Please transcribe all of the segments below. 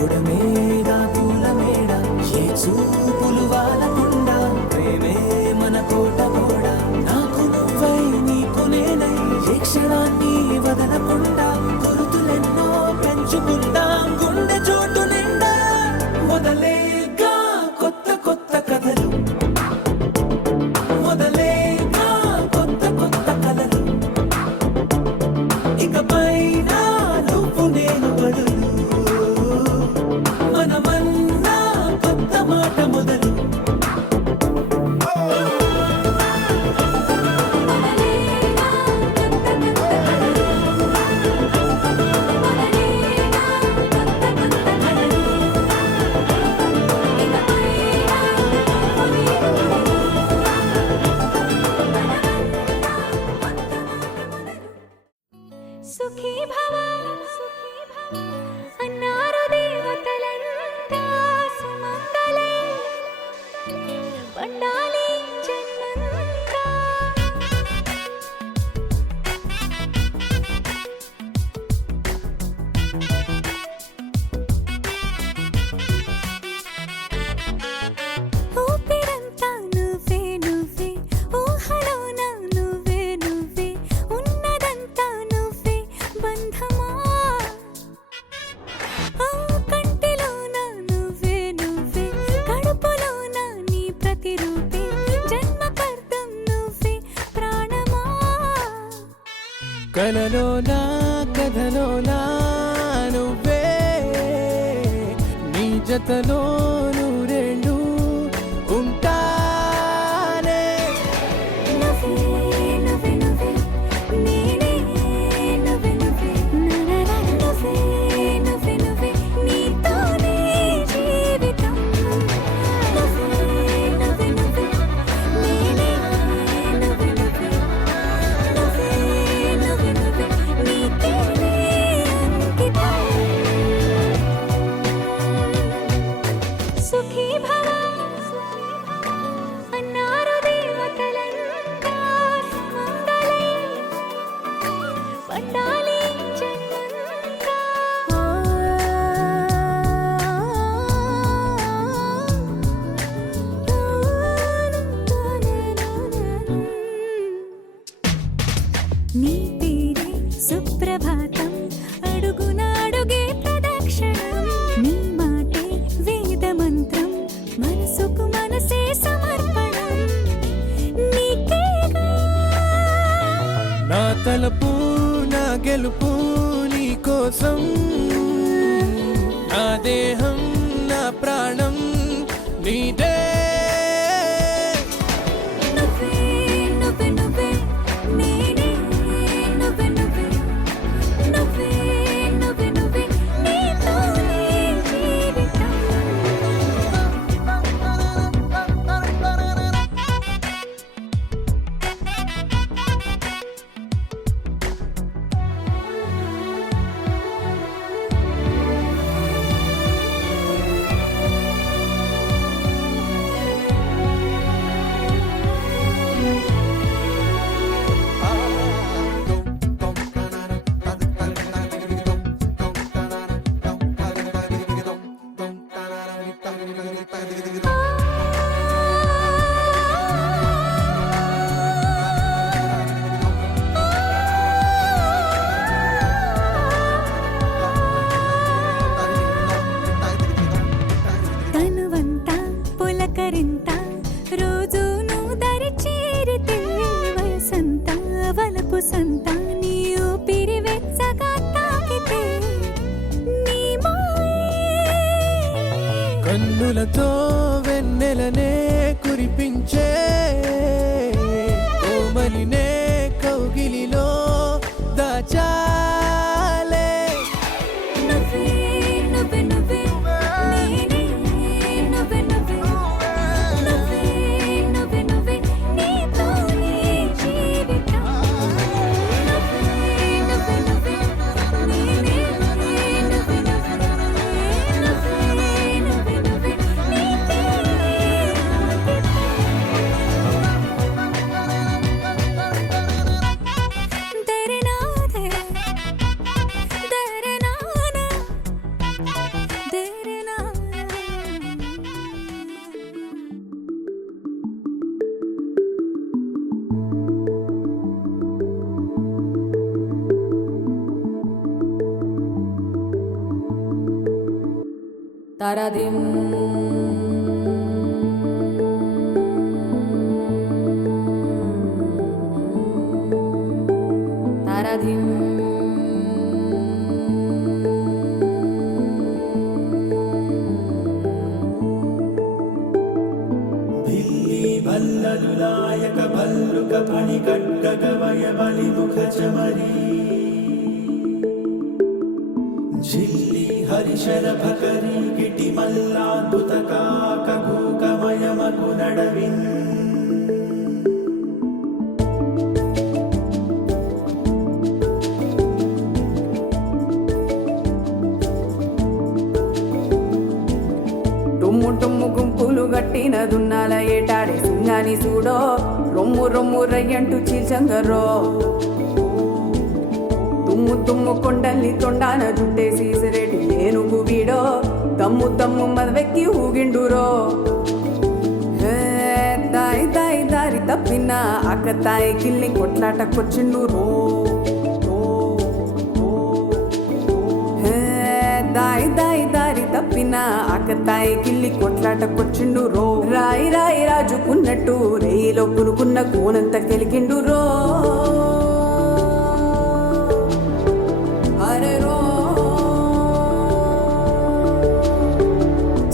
పొడమేడ పూల మేడ ఏ చూపులు వాలకుండా ప్రేమే మన కోట గోడ నాకు నువ్వై నీకు నేనై ఏ క్షణాన్ని వదలకుండా గురుతులెన్నో పెంచుకుందాం గుండె చోటు నిండా మొదలేగా కొత్త కొత్త కథలు మొదలేగా కొత్త కొత్త కథలు ఇకపైన నువ్వు నేను బదులు మనమన్నా కొత్త మాట మొదలు సుఖీ భవ అన్నారు దేవతలంతా సుమంగళే పండాలి జన్మంతా ఊపిరంతా నువ్వే నువ్వే ఊహలోన నువ్వే నువ్వే ఉన్నదంతా నువ్వే బంధమా కంటిలోన నువ్వే నువ్వే కడుపులోన నీ ప్రతిరూపే జన్మకర్తం నువ్వే ప్రాణమా కలలోనా కథలోనా నువ్వే నీ జతలో నూరేళ్ళు ఉంటానే నువ్వే నువ్వే నువ్వే నేనే నువ్వే నువ్వే నువ్వే నువ్వే నువ్వే నీతోనే జీవితం నువ్వే నువ్వే నువ్వే నేనే నువ్వే నువ్వే నువ్వే నువ్వే నువ్వే నీకేనే అంకితం సుఖీ భవ అన్నారు దేవతలంతా సుమంగళే పండాలి జన్మంతా నీ పేరే సుప్రభాతం అడుగున అడుగే ప్రదక్షిణం నీ మాటే వేదమంత్రం మనసుకు మనసే సమర్పణం నీకేగా నా తలపు నా గెలుపు నీ కోసం నా దేహం నా ప్రాణం నీదే నువ్వే నువ్వే నువ్వే నేనే నువ్వే నువ్వే నువ్వే నువ్వే నువ్వే నీతోనే జీవితం తనువంతా పులకరింత రోజు నువ్వు దరి చేరితే వయసంతా వలపు సంత నీ ఊపిరి వెచ్చగా తాకితే నీ మాయే కన్నులతో వెన్నెలనే కురిపించే కోమలినే కౌగిలిలో దాచాలే నువ్వే నువ్వే నువ్వే నేనే నువ్వే నువ్వే నువ్వే నువ్వే నువ్వే నీతోనే జీవితం నువ్వే నువ్వే నువ్వే నేనే నువ్వే నువ్వే నువ్వే నువ్వే నీకే అంకితం తరదిం తరదిం భల్లలులాయక భల్లుక ఫణి ఖడ్గగవయ బలిముఖ చమరీ ఝిల్లి హరిశర భకరీ గిటి మల్లాద్భుత కాకగూకమయమగు నడవిన్ టుమ్ము టుమ్ము గుంపులు గట్టిన దున్నాల ఏటాడే సింగాని చూడో రొమ్ము రొమ్ము రయ్యంటూ చీల్చంగరో తుమ్ము తుమ్ము కొండల్ని తొండాన జుట్టేసి సిరెటి ఏనుగు వీడో తమ్ము తమ్ము మదవెక్కి ఊగిండురో హే, దాయి దాయి దారి తప్పిన అక్కతాయి కిల్లి కొట్లాటకొచ్చిండు రో హే, దాయి దాయి దారి తప్పిన అక్కతాయి కిల్లి కొట్లాటకొచ్చిండు రో రాయి రాయి రాజుకున్నట్టు రేయిలో కునుకున్న కోనంత కెలికిండు రో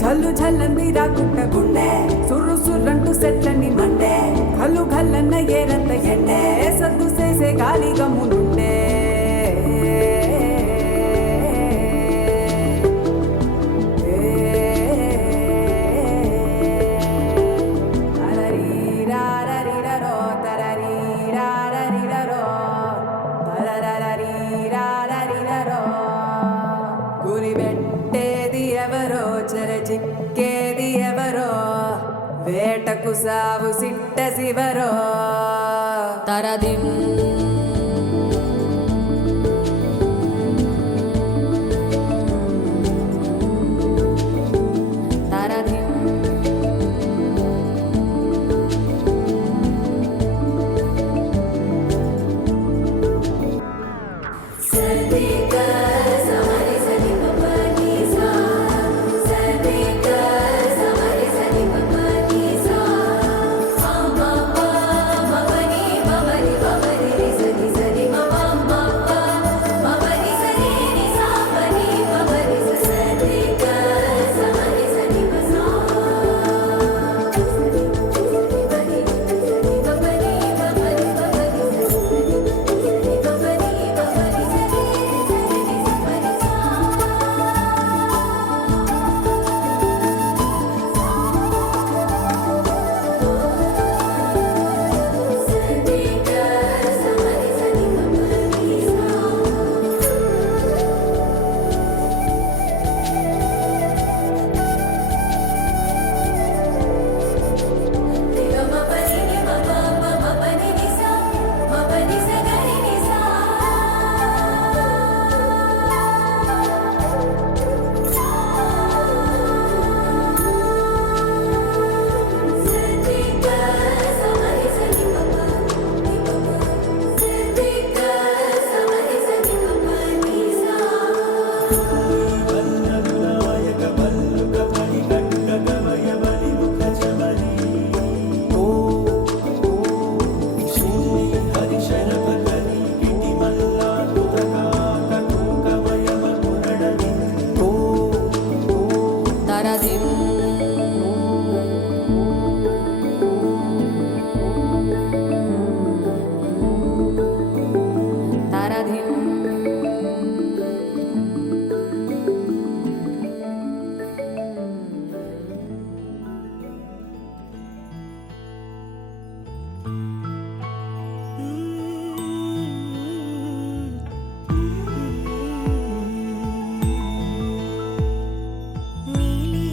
ఝల్లు ఝల్లంది రాకుంట గుండె సుర్రు సుర్రంటూ సెట్లని మండే కళ్ళు కల్లన్న ఏరంత ఎండే సద్దు చేసే గాలి గమ్మునుండే గురి పెట్టేది ఎవరో చిక్కేది ఎవరో వేటకు సావు సిట్ట శివరో తరదిం తరదిం భల్లలులాయక భల్లుక ఫణి ఖడ్గగవయ బలిముఖ చమరీ ఝిల్లి హరిశర భకరీ గిటి మల్లాద్భుత కాకగూకమయమగు నడవిన్ తరదిం తరదిం నీలి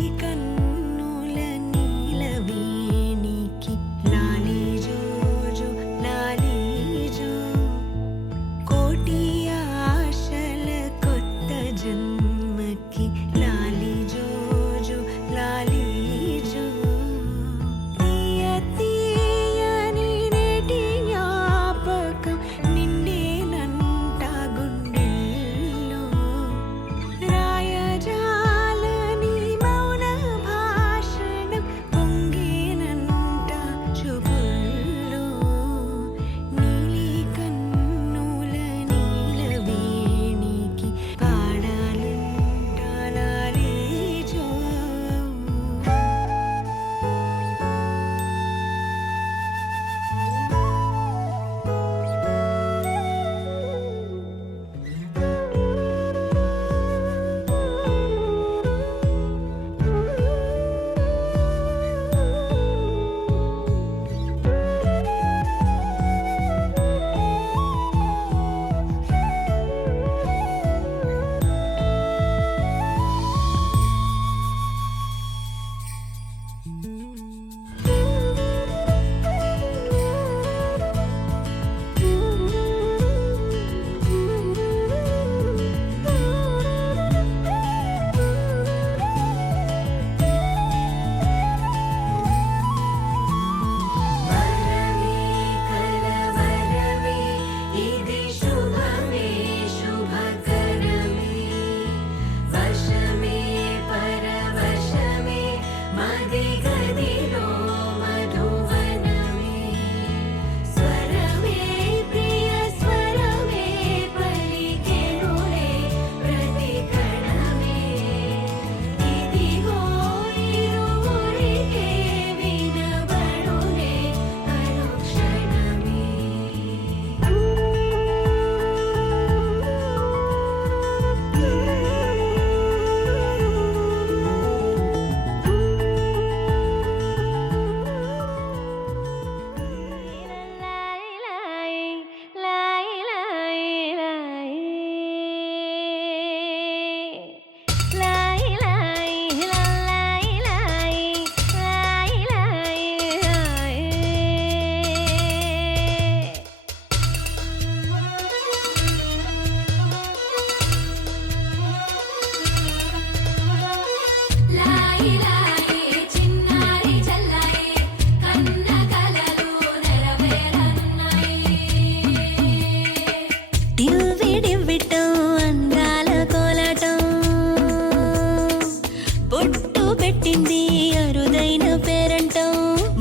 పెట్టింది అరుదైన పేరంటం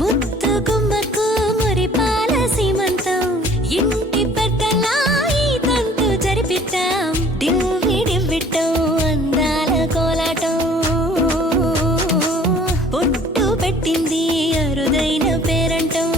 ముత్తు గుమ్మకు మురిపాల సీమంతం ఇంటి పెద్దలా ఈ తంతు జరిపిద్దాం డివ్విడివ్విట్టం అందాల కోలాటం పొట్టు పెట్టింది అరుదైన పేరంటం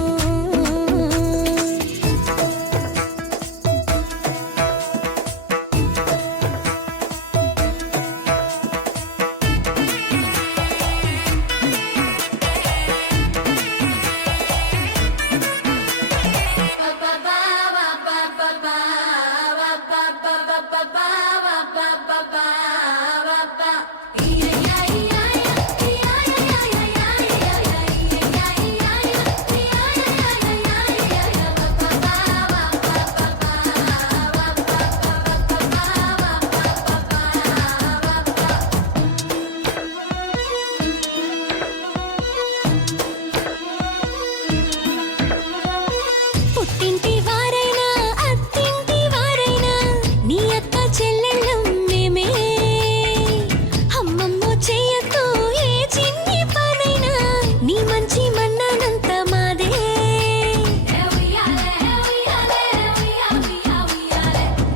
పుట్టింటి వారైనా అత్తింటి వారైనా నీ అక్క చెల్లెళ్ళం మేమే అమ్మమ్మో చెయ్యకు ఏ చిన్ని పనైనా నీ మంచి మన్నానంత మాదే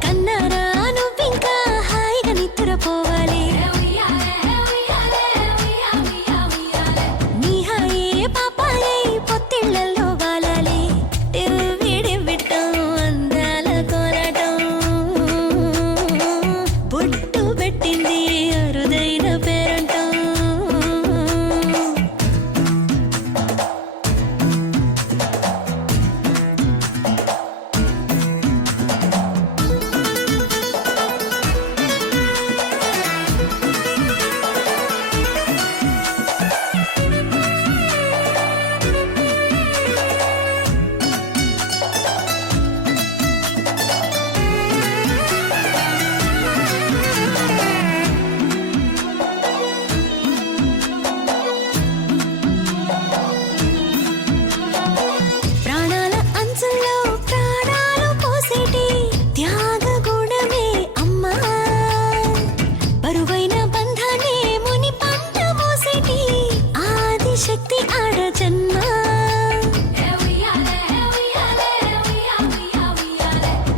కన్నారా నువ్వింకా హాయిగా నిద్రపోవాలి నీ హాయే పాపాయే పొత్తిళ్లలో వాలాలి డివ్విడివ్విట్టం అందాల కోలాటం బొట్టు పెట్టింది అరుదైన పేరంటం ప్రాణాల అంచుల్లో ప్రాణాలు పోసేటి త్యాగ గుణమే అమ్మా బరువైన బంధాన్ని ముని పంట మోసేటి ఆదిశక్తి ఆడ జన్మ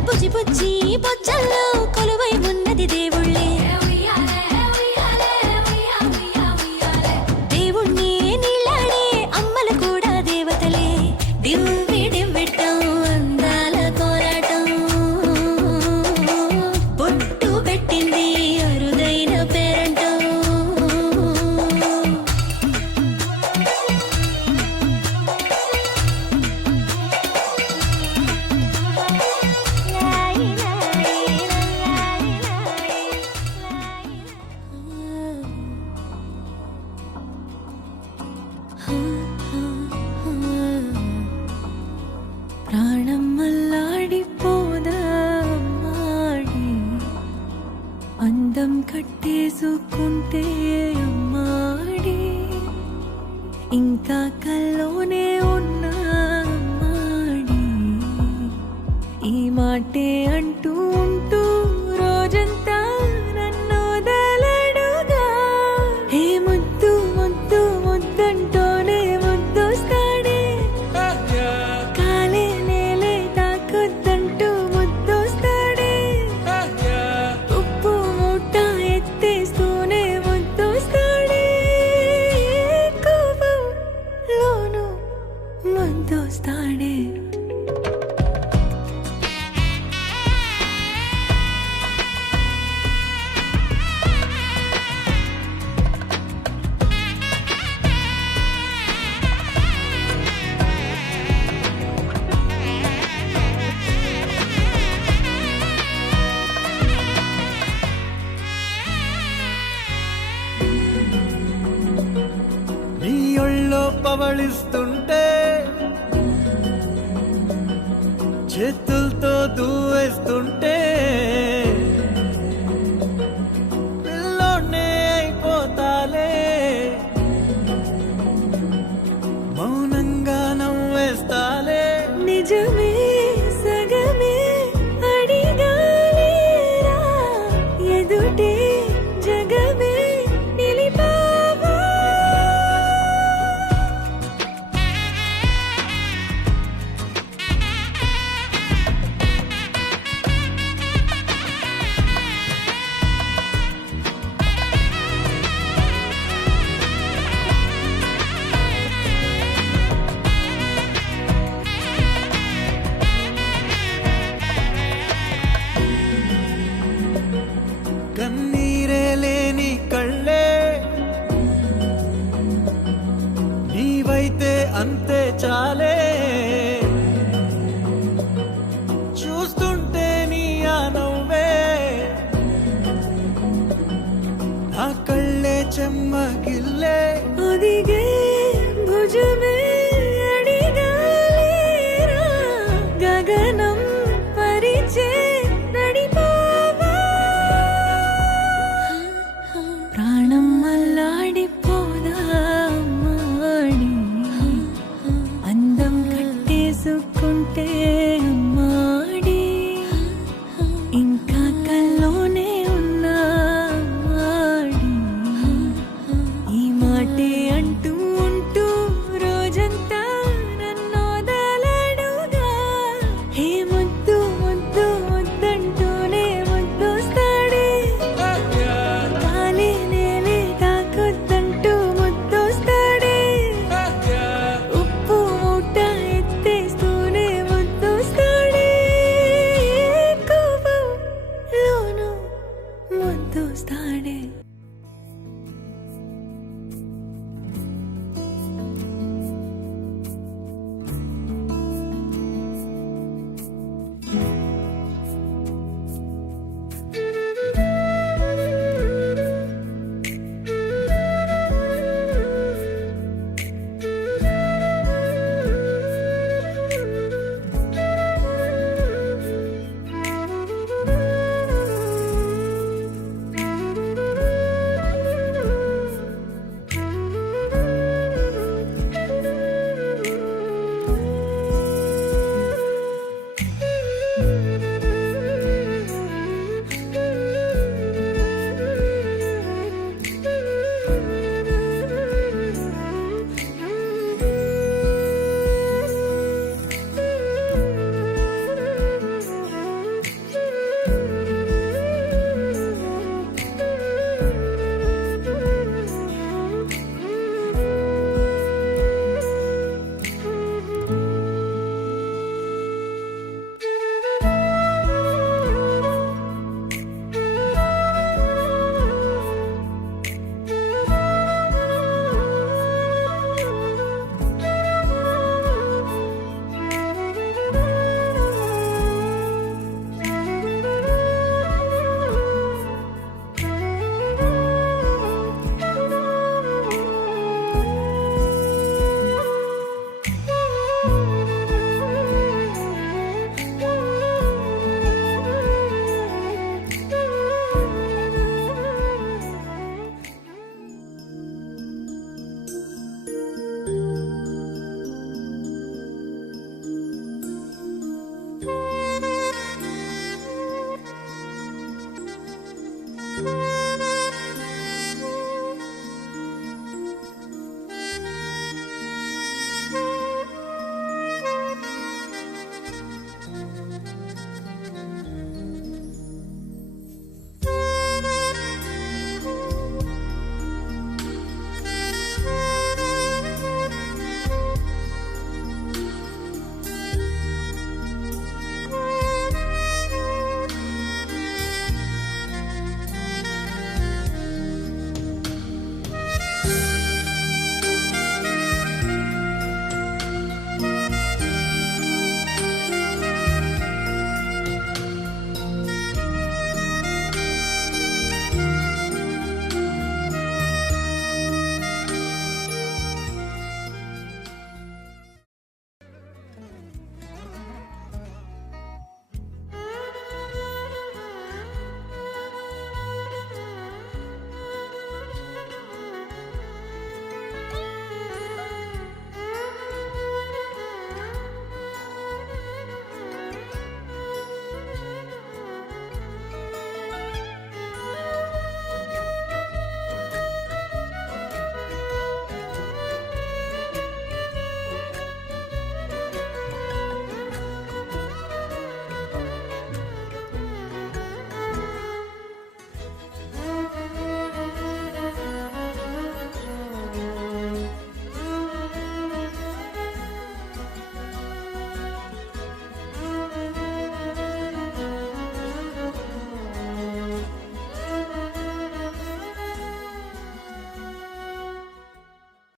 బుజ్జి బుజ్జి బొజ్జల్లో కొలువై ఉన్నది దేవుళ్ళే దేవుణ్ణి నీళ్ళాడే అమ్మలు కూడా దేవతలే డివ్విడివ్విట్టం అందాల కోలాటం బొట్టు పెట్టింది అరుదైన పేరంటం ప్రాణం మల్లాడిపోదా అమ్మాడి అందం కట్టేసుకుంటే అమ్మాడి ఇంకా కల్లోనే ఉన్నా అమ్మాడి ఈ మాటే అంటూ ఉంటూ రోజంతా నన్ను వదలడుగా హే ముద్దు ముద్దు ముద్దంటూనే ముద్దొస్తాడే కాలే నేలే తాకొద్దంటూ ముద్దొస్తాడే ఉప్పు మూట ఎత్తేస్తూనే ముద్దొస్తాడే కోపంలోను ముద్దొస్తాడే నీ ఒళ్ళో పవళిస్తుంటే చేతులతో దూవేస్తుంటే పిల్లోనే అయిపోతాలే మౌనంగా నవ్వేస్తాలే నిజమే సగమే అడిగాలేరా ఎదుటే జగమే నిలిపావా అంతే చాలే చూస్తుంటే నీ ఆ నవ్వే నా కళ్ళే చెమ్మగిల్లే ఒదిగే భుజమే